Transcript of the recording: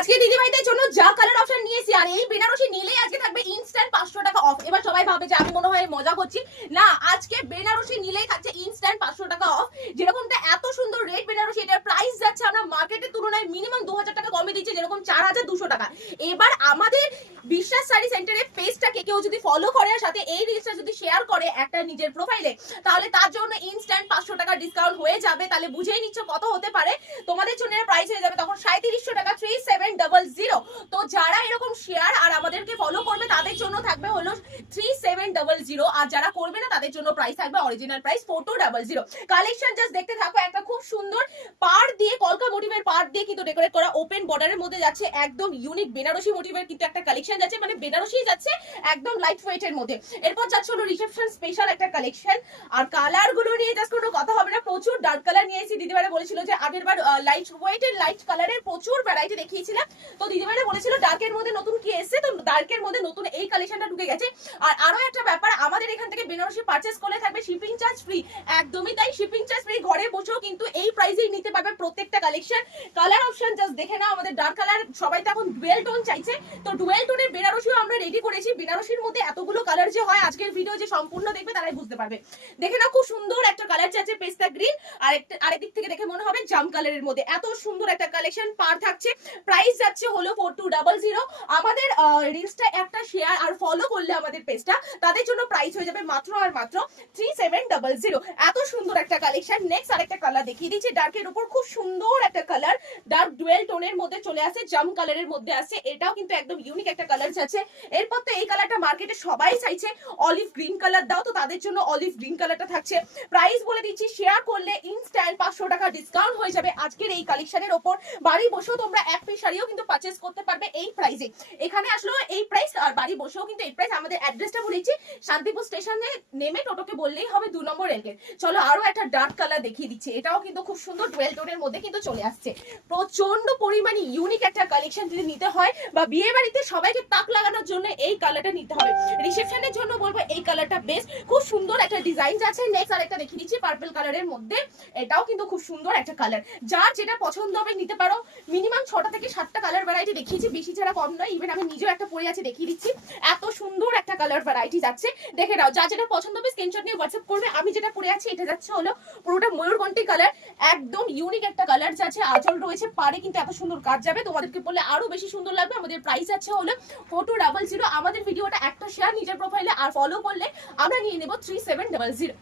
আজকে দিদি ভাইদের জন্য যা কালার অপশন নিয়েছি, আর এই বেনারসি নিলেই আজকে থাকবে ইনস্ট্যান্ট 500 টাকা অফ। এবার সবাই ভাবে যে আমি মনে হয় মজা করছি, না, আজকে বেনারসি নিলেই থাকছে ইনস্ট্যান্ট 500 টাকা অফ। যেরকমটা এত সুন্দর রেড বেনারসি, এটার প্রাইস যাচ্ছে আমরা মার্কেটের তুলনায় মিনিমাম 2000 টাকা কমে দিচ্ছি, যেরকম 4200 টাকা। এবার আমাদের বিশ্বাস শাড়ি সেন্টারের পেজটাকে কেউ যদি ফলো করে আর সাথে এই রিলসটা যদি শেয়ার করে একটা নিজের প্রোফাইলে, তাহলে তার জন্য ইনস্ট্যান্ট 500 টাকা ডিসকাউন্ট হয়ে যাবে। তাহলে বুঝেই নিচ্ছ কত হতে পারে তোমাদের জন্য প্রাইস হয়ে যাবে তখন 3700 টাকা 3700। তো যারা এরকম শেয়ার আর আমাদেরকে ফলো করবে তাদের জন্য থাকবে হলো 3700, আর যারা করবে না তাদের জন্য প্রাইস থাকবে অরিজিনাল প্রাইস 4200। কালেকশন জাস্ট দেখতে থাকো। একটা খুব সুন্দর পাড় দিয়ে কলকা মোটিভের পাড় দিয়ে কিন্তু ডেকোরেট করা ওপেন বর্ডারের মধ্যে যাচ্ছে একদম ইউনিক বেনারসি মোটিভের কিন্তু একটা কালেকশন যাচ্ছে, মানে বেনারসি যাচ্ছে একদম লাইট ওয়েট এর মধ্যে। এরপর যাচ্ছে হলো রিসেপশন স্পেশাল একটা কালেকশন, আর কালার গুলো নিয়ে জাস্ট কোনো কথা হবে না, প্রচুর ডার্ক কালার নিয়েছি। দিদিভাইরা বলেছিল যে আগের বার লাইট ওয়েট এর লাইট কালারের প্রচুর ভ্যারাইটি দেখিয়েছিলাম, তো দিদিভাইরা বলেছিল ডার্কের মধ্যে নতুন কি এসেছে, তো ডার্কের মধ্যে নতুন এই কালেকশনটা ঢুকে গেছে। আর আরো একটা ব্যাপার, আমাদের এখান থেকে বেনারসি পারচেজ করলে থাকবে শিপিং চার্জ ফ্রি, একদমই তাই, শিপিং চার্জ ফ্রি। ঘরে বসেও কিন্তু এই প্রাইসেই নিতে পারবে প্রত্যেকটা কালেকশন। কালার অপশন জাস্ট দেখে নাও, আমাদের ডার্ক কালার সবাই তো এখন ডুয়েল টোন চাইছে, তো ডুয়েল টোনের বেনারসিও আমরা রেডি করেছি। বেনারসির মধ্যে এতগুলো কালার যে হয়, আজকের ভিডিও যে সম্পূর্ণ দেখবে তারাই বুঝতে পারবে। দেখে নাও, খুব সুন্দর একটা কালার যাচ্ছে পেস্তা গ্রিন, আর আরেকদিক থেকে দেখে মনে হবে জাম কালারের মধ্যে এত সুন্দর একটা কালেকশন পার থাকছে। প্রাইস যাচ্ছে হলো 4200। আমাদের রিলসটা একটা শেয়ার আর ফলো করলে আমাদের পেজটা, তাদের জন্য প্রাইস হয়ে যাবে মাত্র আর মাত্র 3700। এত সুন্দর একটা কালেকশন। নেক্সট আরেকটা কালার দেখিয়ে দিচ্ছি, ডার্কের উপর খুব সুন্দর একটা কালার, ডার্ক ডুয়েল টোনের মধ্যে চলে আসে, জাম কালারের মধ্যে আসে, এটাও কিন্তু একদম ইউনিক একটা কালার যাচ্ছে। এরপর তো এই কালারটা মার্কেটে সবাই চাইছে, অলিভ গ্রিন কালার দাও, তো তাদের জন্য অলিভ গ্রিন কালারটা থাকছে। প্রাইস বলে দিচ্ছি, শেয়ার করলে ইনস্ট্যান্ট 500 টাকা ডিসকাউন্ট হয়ে যাবে আজকের এই কালেকশনের ওপর। বাড়ি বসেও তোমরা এক পিস শাড়িও কিন্তু পারচেজ করতে পারবে এই প্রাইসে। এখানে আসলেও এই প্রাইস, আর বাড়ি বসেও কিন্তু এই প্রাইস। আমাদের অ্যাড্রেসটা বলেছি, শান্তিপুর স্টেশনে নেমে টোটোকে বললেই হবে 2 নম্বর রেলগেট। চলো আরো একটা ডার্ক কালার দেখিয়ে দিচ্ছি, এটাও কিন্তু খুব সুন্দর ডুয়েল টোনের মধ্যে কিন্তু চলে আসছে। প্রচন্ড পরিমাণে ইউনিক একটা কালেকশন যদি নিতে হয়, বা বিয়ে বাড়িতে সবাইকে তাক লাগানোর জন্য এই কালারটা নিতে হবে। রিসেপশনের জন্য বলবো এই কালারটা বেস্ট, খুব সুন্দর একটা ডিজাইন আছে। নেক্সট আরেকটা দেখিয়ে দিচ্ছি পার্পল কালারের মধ্যে, এটাও কিন্তু খুব সুন্দর একটা কালার। যার যেটা পছন্দ হবে নিতে পারো। মিনিমাম 6টা থেকে 7টা কালার ভ্যারাইটি দেখিয়েছি, বেশি ছাড়া কম নয়। ইভেন আমি নিজেও একটা পরে আছে, দেখিয়ে দিচ্ছি। এত সুন্দর একটা কালার ভ্যারাইটি যাচ্ছে, দেখে নাও। যা যেটা পছন্দ হবে স্ক্রিনশট নিয়ে হোয়াটসঅ্যাপ করবে। আমি যেটা পরে আছি এটা যাচ্ছে হলো পুরোটা ময়ূরকণ্ঠী কালার, একদম ইউনিক একটা কালার যাচ্ছে। আঁচল রয়েছে, পারে কিন্তু এত সুন্দর কাজ যাবে, তোমাদেরকে বললে আরো বেশি সুন্দর লাগবে। আমাদের প্রাইস আছে হলো 4200। আমাদের ভিডিওটা একটা শেয়ার নিজের প্রোফাইলে আর ফলো করলে আমরা নিয়ে নেব 3700।